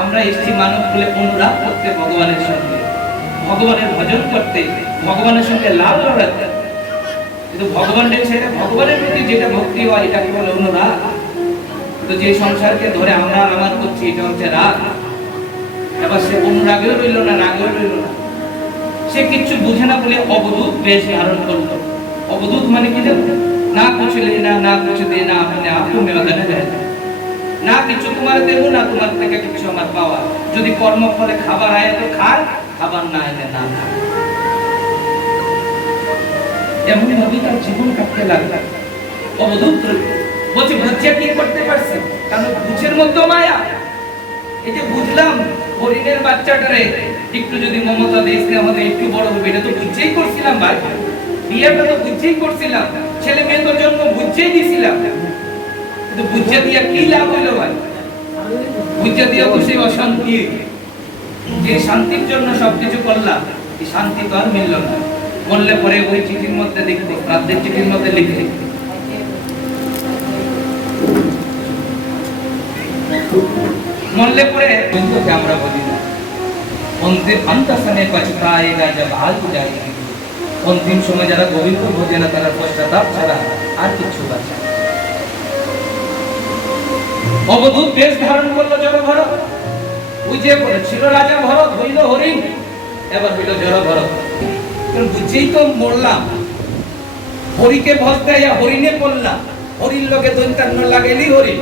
আমরা ভগবানের সঙ্গে। লাভ কিন্তু ভগবানের প্রতি যেটা ভক্তি হয়, এটাকে বলে তো যে সংসারকে ধরে আমরা আমার করছি, এটা হচ্ছে রাগ। এবার সে অনুরাগেও রইল না, রাগেও রইল না। সে কিচ্ছু বুঝে না বলে অবদূত বেশ ধারণ করল। অবদূত মানে কি না কিছু লেনা না কিছু দেনা আপনি আপনি মেলাদানে দেয় না। কিছু তোমার দেবো, না তোমার থেকে কিছু আমার পাওয়া। যদি কর্মফলে খাবার আয় তো খায়, খাবার না এলে না ভাবে তার জীবন কাটতে লাগল। অবদূত বলছি বুঝে কি করতে পারছে? কারণ বুঝের মধ্যে মায়া। এই যে বুঝলাম হরিণের বাচ্চাটারে একটু যদি মমতা দিস আমাদের একটু বড় হবে, এটা তো বুঝছেই করছিলাম ভাই। বিয়েটা তো বুঝছেই করছিলাম। ছেলে মেয়ে তোর জন্য বুঝছেই দিছিলাম। কিন্তু বুঝছে দিয়া কি লাভ হইল ভাই? বুঝছে দিয়া তো সেই অশান্তি। যে শান্তির জন্য সবকিছু করলাম, এই শান্তি তো আর মিলল না। বললে পরে ওই চিঠির মধ্যে লিখব প্রান্তের চিঠির মধ্যে লিখে মরলে পরে বিন্দুকে আমরা বলি না অন্তিম আন্তাসানে পাচিতায়েগা যা ভালো বুঝাই অন্তিম সময় যারা গোবিন্দ ভোজে না, তারা পশ্চাতাপ ছাড়া আর কিছু বাঁচে অবধূত বেশ ধারণ করল জড় ভরত। বুঝে ছিল রাজা ভরত, হইল হরিণ। এবার হইল জড় ভরত। বুঝেই তো মরলাম। হরিকে ভস দেয়, হরিণে পড়লাম হরিণ লোকে দৈন্তান্ন লাগেনি হরিণ।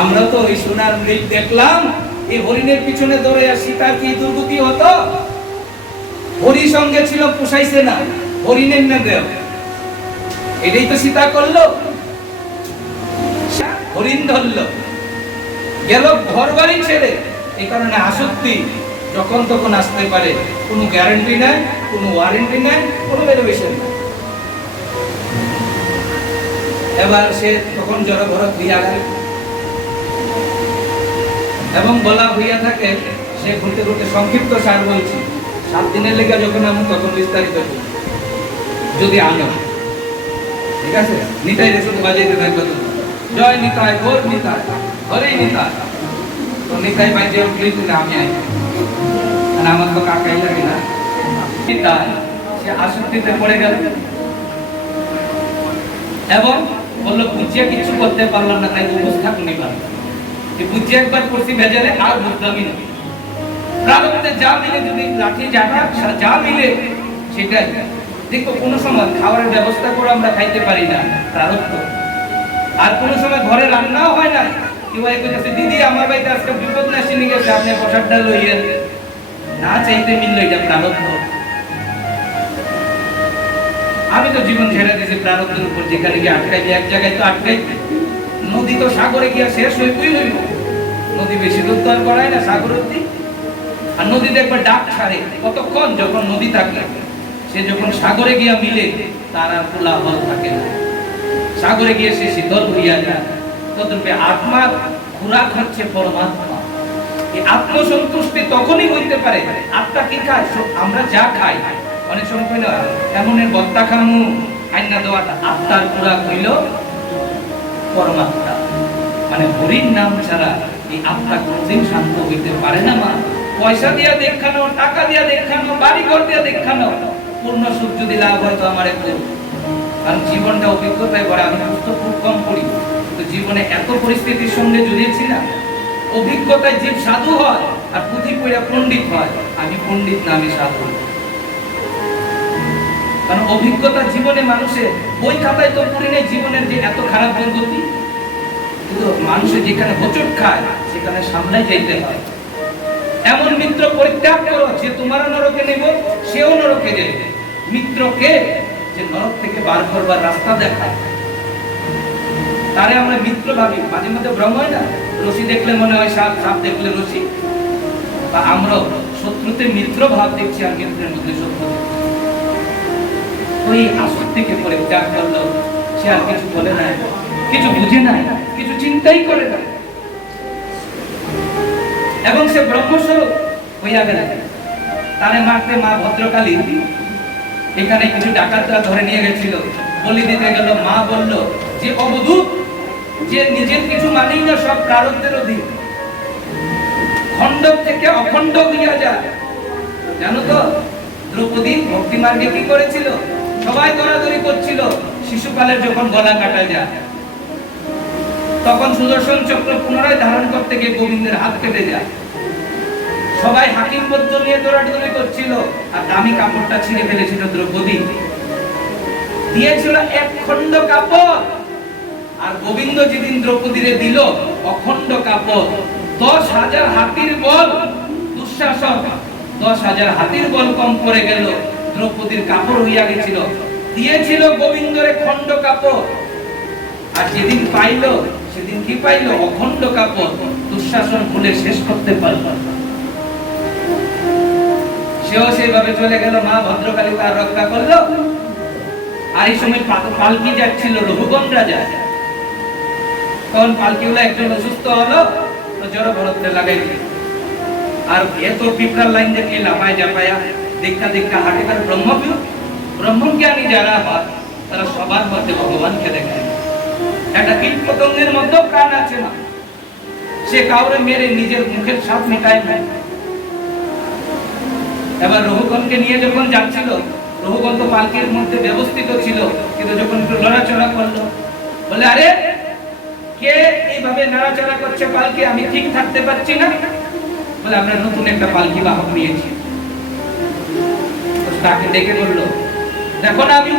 আমরা তো ওই সোনার মৃত দেখলাম। এই হরিণের পিছনে দৌড়ে আর সীতার কি দুর্গতি হতো? হরি সঙ্গে ছিল, পুষাইছে না। হরিণের না দেও এটাই তো সীতা করল। হরিণ ধরলো। গেল ঘর বাড়ি ছেড়ে। এই কারণে আসক্তি যখন তখন আসতে পারে। কোনো গ্যারান্টি নাই, কোনো ওয়ারেন্টি নাই, কোনো ভ্যালুয়েশন নাই। এবার সে তখন জড় ঘর হইয়া গেল। এবং বলা হইয়া থাকে, সে ঘুরতে ঘুরতে সংক্ষিপ্ত সার বলছি, সাত দিনের লেগে যখন আমি তখন বিস্তারিত যদি আনো। ঠিক আছে? নিতাই রে, শুধু বাজাইতে থাকবে তো জয় নিতাই ঘোর নিতাই, হরেই নিতাই। তো নিতাই বাজে উঠলি তুলে আমি আই আর আমার তো কাকাই লাগে না। নিতাই, সে আসক্তিতে পড়ে গেল। এবং বলল, বুঝিয়ে কিছু করতে পারলাম না, তাই কোনি পারলাম যে বুঝে একবার করছি ভেজালে, আর বুঝলামই না। প্রারব্ধে যা মিলে যদি লাঠি জাটা যা মিলে সেটাই। দেখো, কোনো সময় খাবারের ব্যবস্থা করে আমরা খাইতে পারি না প্রারব্ধ আর কোনো সময় ঘরে রান্নাও হয় না। কেউ এক কাছে দিদি, আমার বাড়িতে আজকে বিপদ না শুনে গেছে আপনি ডাল লইয়েন না চাইতে মিলল এটা প্রারব্ধ। আমি তো জীবন ছেড়ে দিয়েছি প্রারব্ধের উপর। যেখানে গিয়ে আটকাই এক জায়গায় তো আটকাই নদী তো সাগরে গিয়া শেষ হয়ে হইব। নদী বেশি আর করায় না, সাগর অব্দি আর নদী দেখবে ডাক ছাড়ে। কতক্ষণ যখন নদী থাকে সে যখন সাগরে গিয়া মিলে, তার আর কোলাহল থাকে না। সাগরে গিয়ে সে শীতল হইয়া যায়। তদ্রূপে আত্মার খোরাক হচ্ছে পরমাত্মা। এই আত্মসন্তুষ্টি তখনই হইতে পারে, আত্মা কি খায়? আমরা যা খাই, অনেক সময় কই না এমনের বত্তা খামু। আইনা দেওয়াটা আত্মার খোরাক হইল পরমাত্মা। মানে হরির নাম ছাড়া এই আত্মা কোনদিন শান্ত হইতে পারে না, মা। পয়সা দিয়া দেখানো, টাকা দিয়া দেখানো বাড়ি ঘর দিয়া দেখানো, পূর্ণ সুখ যদি লাভ হয় তো আমার একটু কারণ জীবনটা অভিজ্ঞতায় পড়ে, আমি পুস্তক খুব কম তো জীবনে এত পরিস্থিতির সঙ্গে জড়িয়েছি না অভিজ্ঞতায় জীব সাধু হয় আর পুঁথি পড়া পণ্ডিত হয়, আমি পণ্ডিত না, আমি সাধু। কারণ অভিজ্ঞতা জীবনে মানুষের বই খাতায় তো পড়ি নেই, জীবনের যে এত খারাপ দুর্গতি কিন্তু যেখানে হোঁচট খায়, সেখানে সামলাই যাইতে হয়। এমন মিত্র পরিত্যাগ করো যে তোমার নরকে নেব, সেও নরকে মিত্রকে যে নরক থেকে বার করবার রাস্তা দেখায়। তারে আমরা মিত্র ভাবি, মাঝে ভ্রম হয় না? রশি দেখলে মনে হয় সাপ সাপ দেখলে রশি। বা আমরা শত্রুতে মিত্র ভাব দেখছি আর মিত্রের মধ্যে শত্রু। ওই আসক্তিকে পরিত্যাগ করল সে আর কিছু বলে না। কিছু বুঝে না কিছু চিন্তাই করে না এবং সে ব্রহ্মস্বরূপ হইয়া গেল তারে মারতে মা ভদ্রকালী এখানে কিছু ডাকাতরা ধরে নিয়ে গেছিল। বলি দিতে গেল, মা বলল, যে অবধূত যে নিজের কিছু মানেই না সব প্রারব্ধের অধীন। খণ্ড থেকে অখণ্ড হইয়া যায়। জানো তো, দ্রৌপদী ভক্তি মার্গে কি করেছিল? সবাই দরাদরি করছিল শিশুকালের যখন গলা কাটা যায় তখন সুদর্শন চক্র পুনরায় ধারণ করতে গিয়ে গোবিন্দের হাত কেটে যায়। সবাই হাকিম পদ্ম নিয়ে দৌড়াদৌড়ি করছিল আর দামি কাপড়টা ছিঁড়ে ফেলেছিল দ্রৌপদী দিয়েছিল এক খণ্ড কাপড়। আর গোবিন্দ যেদিন দ্রৌপদীরে দিল অখণ্ড কাপড়, দশ হাজার হাতির বল। দুঃশাসন দশ হাজার হাতির বল কম করে গেল। দ্রৌপদীর কাপড় হইয়া গেছিল। দিয়েছিল গোবিন্দরে খণ্ড কাপড়। আর যেদিন পাইল সেদিন কি পাইল অখণ্ড কাপড় দুঃশাসন খুলে শেষ করতে পারল সেও সেইভাবে চলে গেল, মা ভদ্রকালী তার রক্ষা করল। আর এই সময় পালকি যাচ্ছিল রঘুগণ রাজা তখন পালকিওয়ালা একজন অসুস্থ হলো, তো জড়ো ভরতে লাগাই আর এত পিঁপড়ার লাইন দেখে লাফায় জাপায়া দেখা দেখা হাটে তার ব্রহ্ম ব্রহ্মজ্ঞানী যারা হয়, তারা সবার মধ্যে ভগবানকে দেখে। একটা কীট পতঙ্গের মধ্যে প্রাণ আছে না সে কাউরে মেরে নিজের মুখের স্বাদ মেটায় এবার নিয়ে যখন যাচ্ছিল তো মধ্যে ব্যবস্থিত ছিল, কিন্তু যখন একটু লড়াচড়া করল, বলে, আরে, কে এইভাবে নাড়াচাড়া করছে পালকি? আমি ঠিক থাকতে পারছি না। বলে, আমরা নতুন একটা পালকি বাহক নিয়েছি। তাকে ডেকে বলল, দেখো না, আমি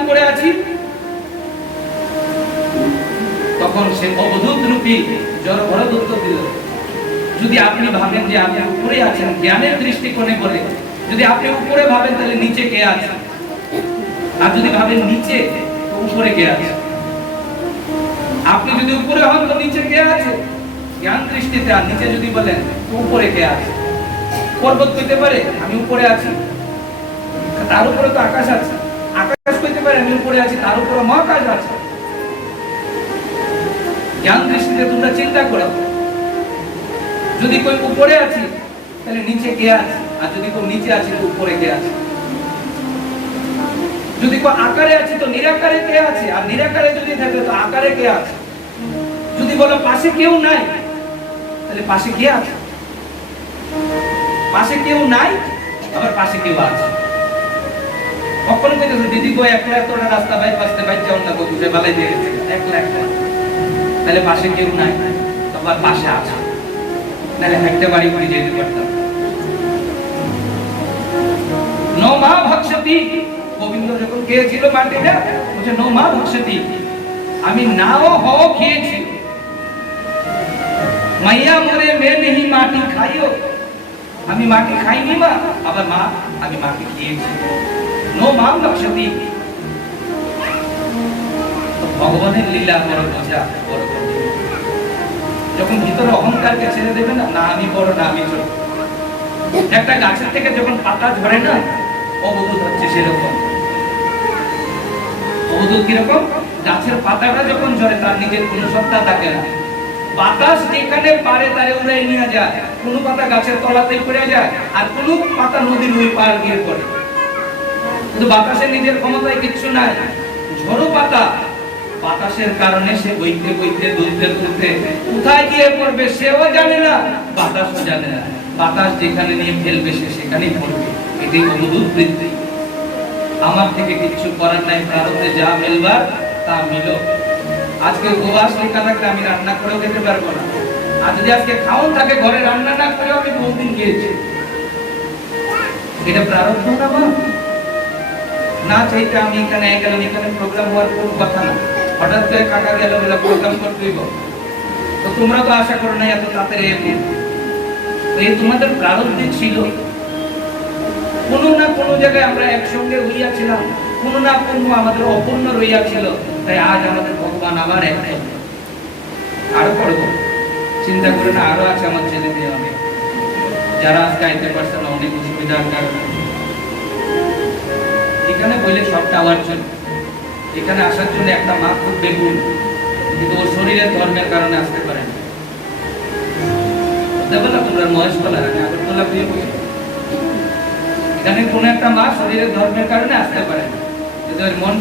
তখন সে অবধূত রূপী জড় বড় উত্তর দিল যদি আপনি ভাবেন যে আপনি উপরে আছেন, জ্ঞানের দৃষ্টিকোণে বলে, যদি আপনি উপরে ভাবেন, তাহলে নিচে কে আছে? আর যদি ভাবেন নিচে, তো উপরে কে আছে? আপনি যদি উপরে হন, তো নিচে কে আছে? জ্ঞান দৃষ্টিতে আর নিচে যদি বলেন, তো উপরে কে আছে? পর্বত পেতে পারে, আমি উপরে আছি। তার উপরে তো আকাশ আছে। আকাশ পেতে পারে, আমি উপরে আছি, তার উপরে মহাকাশ আছে। জ্ঞান দৃষ্টিতে তোমরা চিন্তা করো। যদি কই উপরে আছি, তাহলে নিচে কে আছে? আর যদি কেউ নিচে আছে, তো উপরে কে আছে? যদি কেউ আকারে আছে, তো নিরাকারে কে আছে? আর নিরাকারে যদি থাকে, তো আকারে কে আছে? যদি বলো পাশে কেউ নাই, তাহলে পাশে কে আছে? পাশে কেউ নাই, আবার পাশে কেউ আছে। কখনো কইতেছে দিদি কই একলা তোরা রাস্তা বাই পাশে বাই যাও না কইতে বালাই দিয়ে গেছে? একলা একলা। তাহলে পাশে কেউ নাই আবার পাশে আছে। নাহলে একটা বাড়ি করে যেতে পারতাম। গোবিন্দ যখন মাটিটা বলছে আমি নাও হও খেয়েছি। মাইয়া মরে মে নেহি মাটি খাইও। আমি মাটি খাইনি মা, আবার মা, আমি মাটি খেয়েছি। নো মা ভক্ষতি ভগবানের লীলা বড় বোঝা বড় যখন ভিতরে অহংকারকে ছেড়ে দেবে না না আমি বড়, না আমি ছোট। একটা গাছের থেকে যখন পাতা ঝরে না অবধূত হচ্ছে সেরকম। অবধূত কীরকম? গাছের পাতাটা যখন ঝরে, তার নিজের কোনো সত্তা থাকে না। বাতাস যেখানে পারে, তারে উড়াই নিয়ে যায়। কোনো পাতা গাছের তলাতেই পড়ে যায়, আর কোনো পাতা নদীর ওই পার গিয়ে পড়ে। কিন্তু বাতাসের নিজের ক্ষমতায় কিচ্ছু নাই। ঝড়ো পাতা বাতাসের কারণে সে বইতে বইতে, দুলতে দুলতে কোথায় গিয়ে পড়বে সেও জানে না, বাতাসও জানে না। বাতাস যেখানে নিয়ে ফেলবে সে সেখানেই পড়বে। এটাই অনুদূত বৃদ্ধি আমার থেকে কিছু করার নাই প্রারব্ধে যা মেলবার তা মিল। আজকে উপবাস লেখা থাকলে আমি রান্না করেও খেতে পারব না। আর যদি আজকে খাওন থাকে, ঘরে রান্না না করেও আমি বহুদিন খেয়েছি। এটা প্রারব্ধ না না চাইতে আমি এখানে গেলাম, এখানে প্রোগ্রাম হওয়ার কোনো কথা না। হঠাৎ করে কাকা গেল বলে প্রোগ্রাম করতে হইব। তো তোমরা তো আশা করো না, এত তাড়াতাড়ি এলে। এই তোমাদের প্রারব্ধে ছিল, কোনো না কোনো জায়গায় আমরা একসঙ্গে হইয়াছিলাম কোনো না কোনো আমাদের অপূর্ণ রইয়াছিল, তাই আজ আমাদের ভগবান আবার এক আরও পড়ব, চিন্তা করে না, আরও আছে আমার ছেলে মেয়ে অনেক। যারা আজকে আইতে পারছে না, অনেক অসুবিধার কারণে। এখানে বলে সবটা আমার জন্য এখানে আসার জন্য একটা মা খুব বেগুন, কিন্তু ওর শরীরের ধর্মের কারণে আসতে পারে না। দেবো তোমরা মহেশ আমি আগরতলা দিয়ে বলি এখানে কোন একটা মা শরীরের ধর্মের কারণে আসতে পারে মন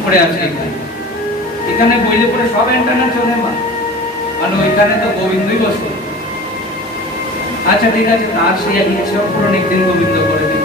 এখানে। বইলে পরে সব মা। মানে ওইখানে তো গোবিন্দই আচ্ছা ঠিক আছে, তার ইচ্ছা পূরণ একদিন গোবিন্দ করে দিব।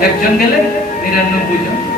একজন গেলে নিরানব্বই জন।